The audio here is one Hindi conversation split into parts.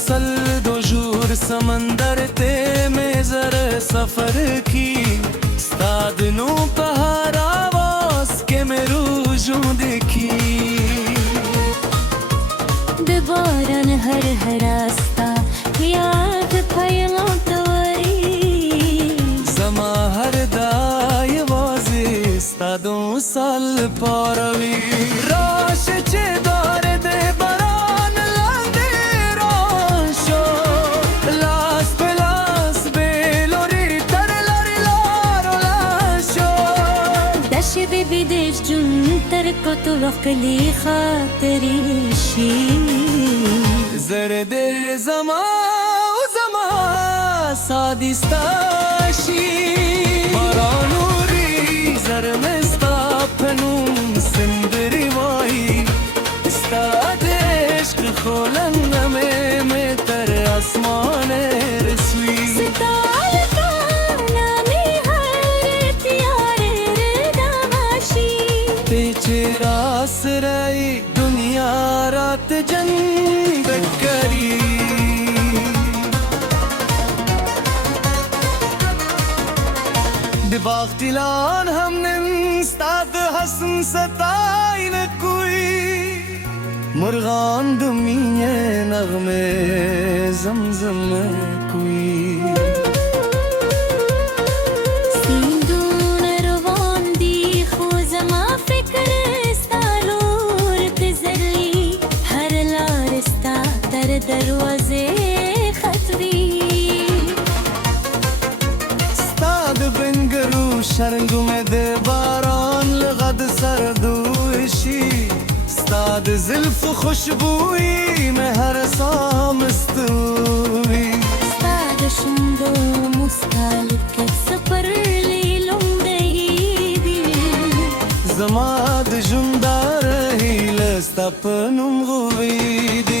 सल दो जूर समंदर ते में जर सफर की स्तादनों पहाड़ आवाज के में रूजों देखी दबारन हर रास्ता याद फयलों तवरी जमा हर दाय वाजे स्तादों साल पारवी राश चे दारे दे विदेश जुन तर को तो वक्ली खातरी शी जरदे जमा जमा सादिस्ताशी बारानूरी जरमस्ता फनूम सिंदरी वाई इस्तादेश खोलन में तर आसमान रसवी रासराई दुनिया रात जंगत करी दिबाग तिलान हमने स्ताद हसन सताई न कोई मुर्गान दुमिये नगमे जमजम कोई दरवाजे खतरी स्ताद बिंगरू शरंगु में दे बारान लगद सरदूशी स्ताद जिल्फ खुशबुई में हर सामस्तूई स्ताद शुंदो मुस्काल के सफर ले लुंगई जमाद जुंदार ही लस्तपनुम गुवीदी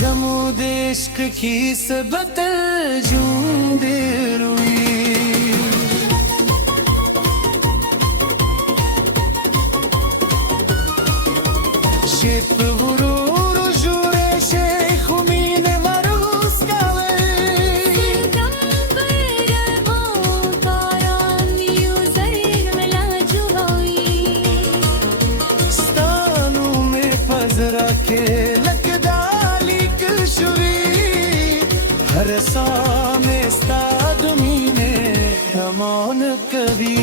जमूद इश्क की सबतल जूंदे रुई Ship vurur jure şeyh umine maruz kaver Stanu me pazra ke lakdali kushvi Har saame stad mine amon kabhi